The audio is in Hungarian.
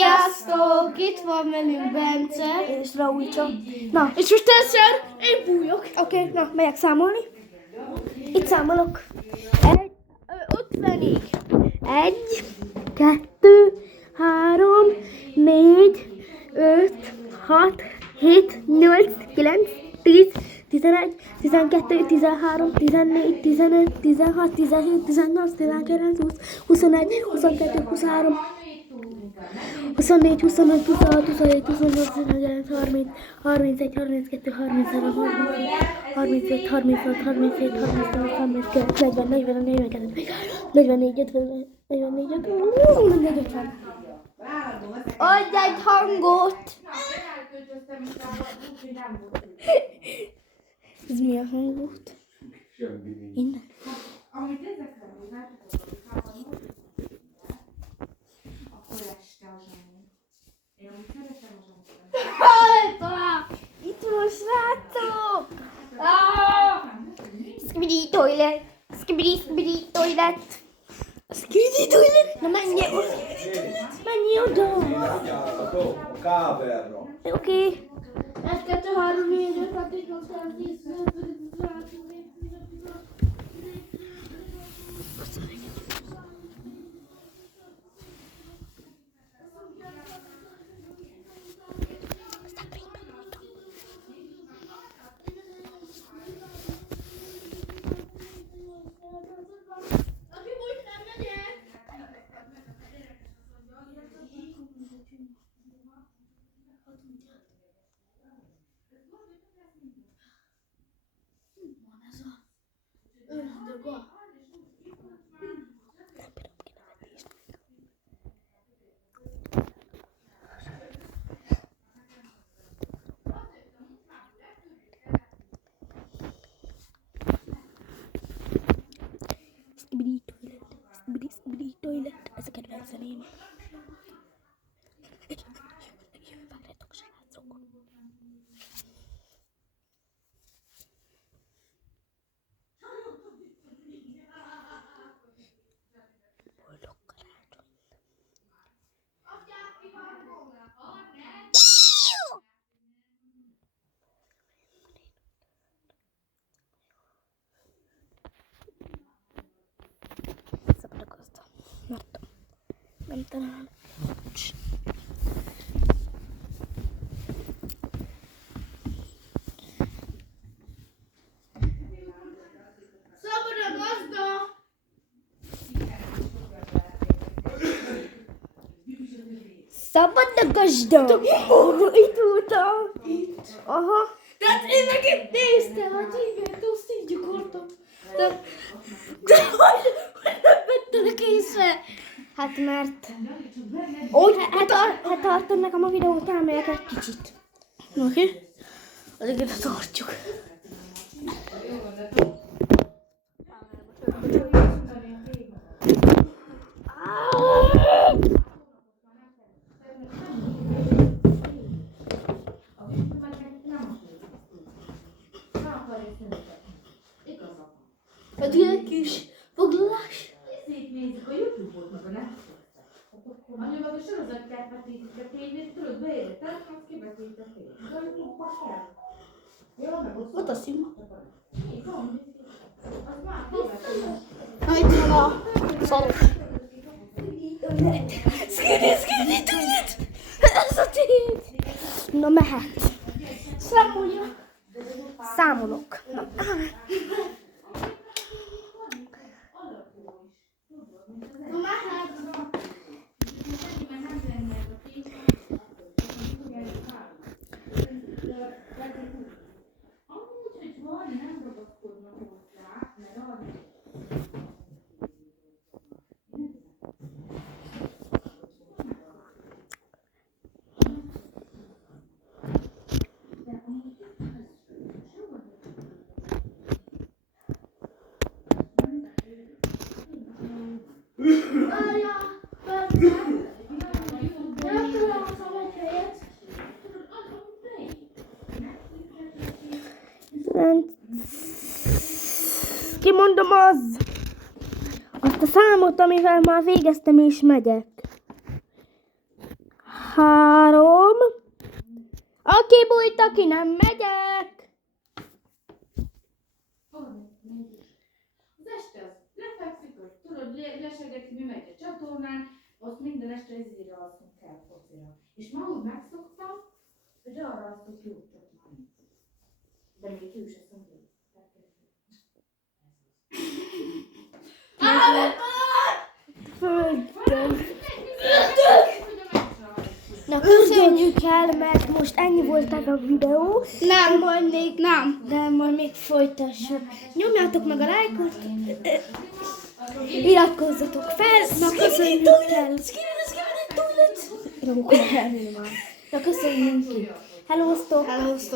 Sziasztok! Itt van velünk Bence. És Raúlcsa. Na, És most egyszer én bújok. oké, na, megyek számolni. Itt számolok. 50-ig. 1, 2, 3, 4, 5, 6, 7, 8, 9, 10, 11, 12, 13, 14, 15, 16, 17, 18, 19, 20, 21, 22, 23, 24, 25, 26, 27, 28, 29, 30, 31, 32, 33, 35, 36, 37, 38, 39, 40, 41, 42, 44, 50, 44, 44, 50. Adj egy hangot! Ez mi a hang volt? Innen? Amit ezekre mutatjuk, akkor este a zseni. Én amúgy szeretem a zsenit. Hajpá! Itt van, srácok! Skibidi toilet! Skibidi toilet! Skibidi toilet! Na menj oda! Menj oda! Káverra. Oké. 1, 2, 3, 4, 5, 6, 7, 8, 9, 10, 11, 12, Skibidi toilet. Ez a kedvenc zeném. Várjátok, srácok. Boldog karácsony. Szabadok azt. Mert nem találom. Szabad a gazda! Szabad a gazda! Itt voltam! Aha. Tehát én meg itt néztem, hát igen, azt így akartam. De hogy nem vettelek észre? Hát mert... Hát tartom nekem a videót, elmegyek egy kicsit. Oké. Addig ide tartjuk. Hát ilyen kis foglalás. Szétnézik a YouTube-ot, meg a Netflixet. Anya meg a sorozatját vetítik a tévét, tudod, beérett telefon, azt kivetít a tévét. De a YouTube-ba kell. Jó, meg ott Ott a szín. Itt van, az már kivetít. Na itt van a szaros. Skibidi toilet! Ez a tét! Na mehet. Számolja. Számolok. Na. Na mehet. Amúgy, hogy van, nem ragaszkodnak hozzá, mert arra Várjál, Bence. Nem találtam egy helyet. Kimondom azt a számot, amivel már végeztem és megyek. 3. Aki bújt, aki nem megyek. Az este az lefekszik, hogy tudod, lesegeti, mi megy a csatornán, azt minden este ezére alszunk el focira. És ma úgy megszoktam, hogy arra azt, hogy jó csatolni. De még ő sem szomorú. Földön. Na köszönjük el, mert most ennyi volt ez a videó. Nem, majd még folytassuk. Nyomjátok meg a lájkot. Iratkozzatok fel. Na köszönjük el. Na köszönjük. Hello,